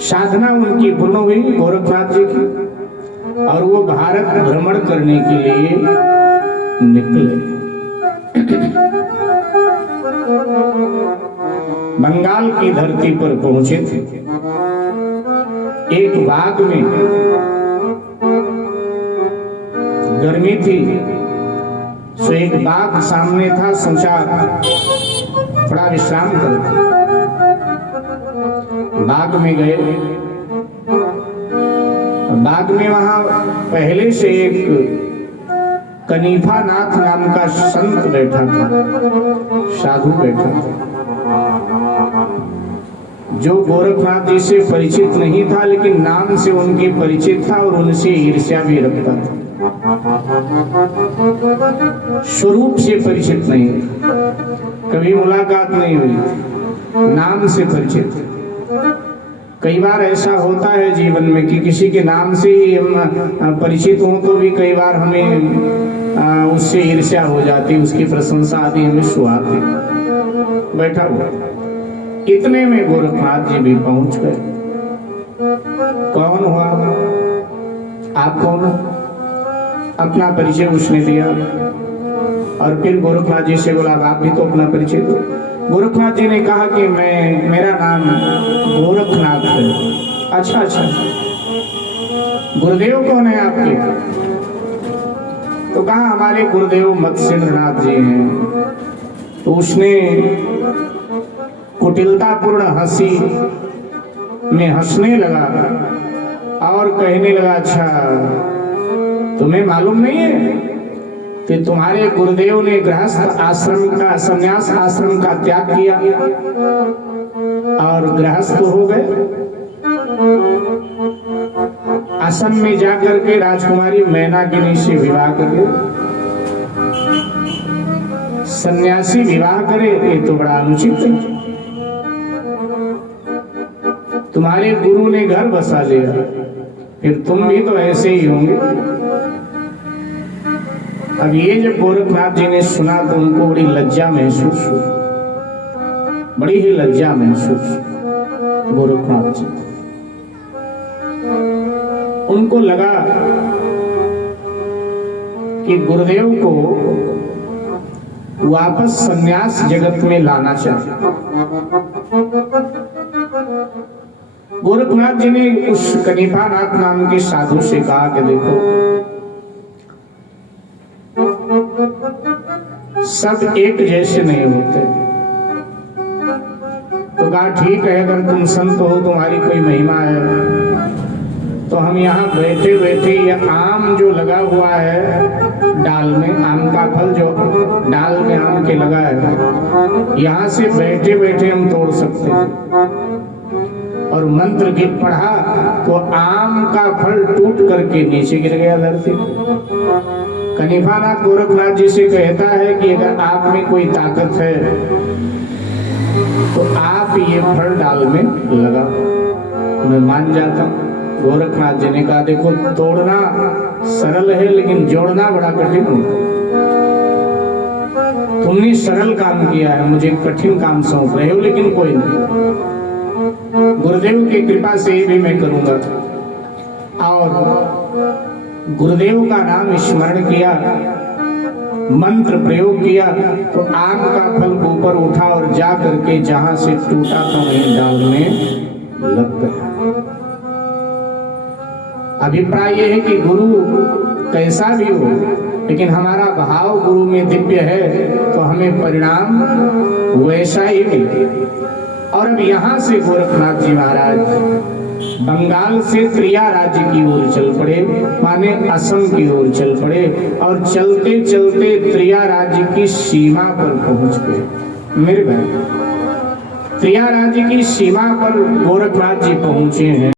साधना उनकी पूर्ण हुई गोरखनाथ जी की, और वो भारत भ्रमण करने के लिए निकले। बंगाल की धरती पर पहुंचे थे। एक बाग में गर्मी थी, सो एक बाग सामने था, सोचा थोड़ा विश्राम करते। बाग में गए। बाग में वहां पहले से एक कनीफा नाथ नाम का संत बैठा था, साधु बैठा था, जो गोरखनाथ जी से परिचित नहीं था, लेकिन नाम से उनके परिचित था और उनसे ईर्ष्या भी रखता था। स्वरूप से परिचित नहीं, कभी मुलाकात नहीं हुई, नाम से परिचित। कई बार ऐसा होता है जीवन में कि किसी के नाम से ही हम परिचित हों तो भी कई बार हमें उससे ईर्ष्या हो जाती, उसकी प्रशंसा आदि हमें सुहाती। बैठा हुआ, इतने में गोरखनाथ जी भी पहुंच गए। कौन हुआ? आप कौन? अपना परिचय उसने दिया, और फिर गोरखनाथ जी से बोला आप भी तो अपना परिचय दो। गोरखनाथ जी ने कहा कि मेरा नाम गोरखनाथ है। अच्छा अच्छा, गुरुदेव कौन है आपके? तो कहा हमारे गुरुदेव मत्स्येंद्रनाथ जी हैं। तो उसने कुटिलतापूर्ण हंसी में हंसने लगा और कहने लगा, अच्छा तुम्हें मालूम नहीं है कि तुम्हारे गुरुदेव ने गृहस्थ आश्रम का, संन्यास आश्रम का त्याग किया और गृहस्थ हो गए। असम में जाकर के राजकुमारी मैनागिनी से विवाह कर गए। सन्यासी विवाह करे ये तो बड़ा अनुचित है। तुम्हारे गुरु ने घर बसा लिया, फिर तुम भी तो ऐसे ही होंगे। अब ये जब गोरखनाथ जी ने सुना तो उनको बड़ी लज्जा महसूस हुई, बड़ी ही लज्जा महसूस गोरखनाथ जी। उनको लगा कि गुरुदेव को वापस सन्यास जगत में लाना चाहिए। गोरखनाथ जी ने उस कनीफा नाथ नाम के साधु से कहा कि देखो, सब एक जैसे नहीं होते। तो कहा ठीक है, अगर तुम संत हो, तुम्हारी कोई महिमा है, तो हम यहाँ बैठे बैठे ये आम जो लगा हुआ है डाल में, आम का फल जो डाल में आम के लगा है, यहाँ से बैठे बैठे हम तोड़ सकते हैं। और मंत्र गीत पढ़ा तो आम का फल टूट करके नीचे गिर गया धरती। कनीफा नाथ गोरखनाथ जी से कहता है कि अगर आप में कोई ताकत है तो आप ये फल डाल में लगा, मैं मान जाता हूँ। गोरखनाथ जी ने कहा देखो, तोड़ना सरल है लेकिन जोड़ना बड़ा कठिन होता है। तुमने सरल काम किया है, मुझे कठिन काम सौंप रहे हो, लेकिन कोई नहीं, गुरुदेव की कृपा से भी मैं करूंगा। और गुरुदेव का नाम स्मरण किया, मंत्र प्रयोग किया तो आम का फल ऊपर उठा और जा करके जहां से टूटा था वहीं डाल में लग गया। अभिप्राय यह है कि गुरु कैसा भी हो, लेकिन हमारा भाव गुरु में दिव्य है तो हमें परिणाम वैसा ही मिले। और अब यहाँ से गोरखनाथ जी महाराज बंगाल से त्रिया राज्य की ओर चल पड़े, माने असम की ओर चल पड़े, और चलते चलते त्रिया राज्य की सीमा पर पहुंच गए। मेरे भाई, त्रिया राज्य की सीमा पर गोरखनाथ जी पहुंचे हैं।